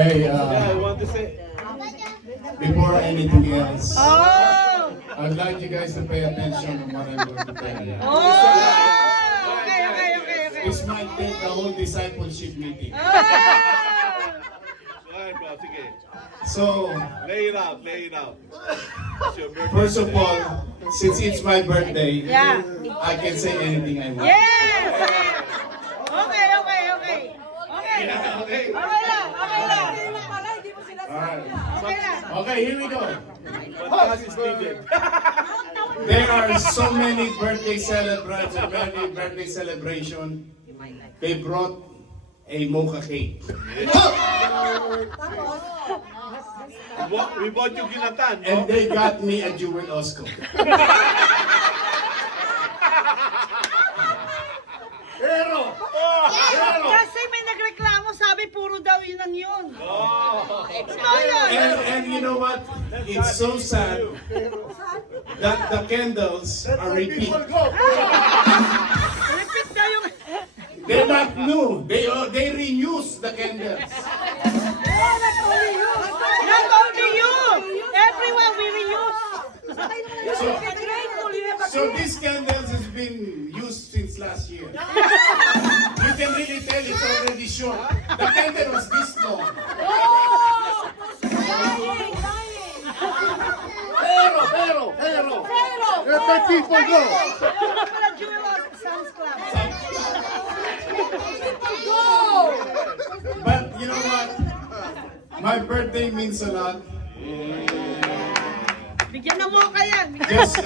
Hey, I want to say. before anything else, Oh! I'd like you guys to pay attention to what I'm going to tell you. Oh! Okay. This might take the whole discipleship meeting. Oh! Alright, bro, sige. So, Lay it out. It's your birthday first of today. all, since it's my birthday, Yeah. I can say anything I want. Yes! Okay. Okay lang. Alright. Okay lang. Okay, here we go. But is needed. There are so many birthday celebrants and many birthday celebration. They brought a mocha cake. We bought you ginatan, And no? they got me a Jewel Osco. Kasi may nagreklamo, sabi puro daw yun ang yun. Oh. Totoo yun. And you know what? It's so sad that the candles are repeat. Repeat daw yung... They're not new. They reuse the candles. Not only you! Everyone we reuse. So these candles has been used since last year. You can really tell it's already short. The candle was this long. Pero, let my people go. Para Jewel of Sam's Club. But you know what? My birthday means a lot. Bigyan na mo ka yan. Just,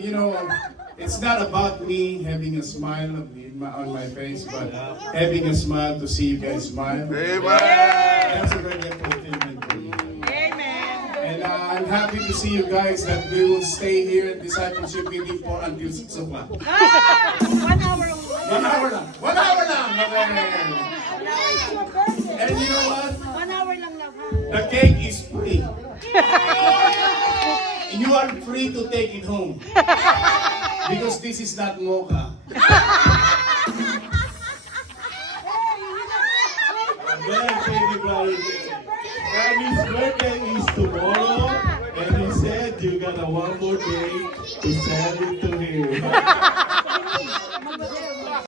you know, it's not about me having a smile on my face, but having a smile to see you guys smile. That's already a fulfillment for me. Amen. And I'm happy to see you guys that we will stay here at Discipleship Meeting for until 6 o'clock. 1 hour only. 1 hour lang. 1 hour lang. Okay. And you know what? 1 hour lang lang. The cake is free. You are free to take it home. Because this is not mocha. Well, thank you, brother. And his birthday is tomorrow, and he said you got one more day to send it to him.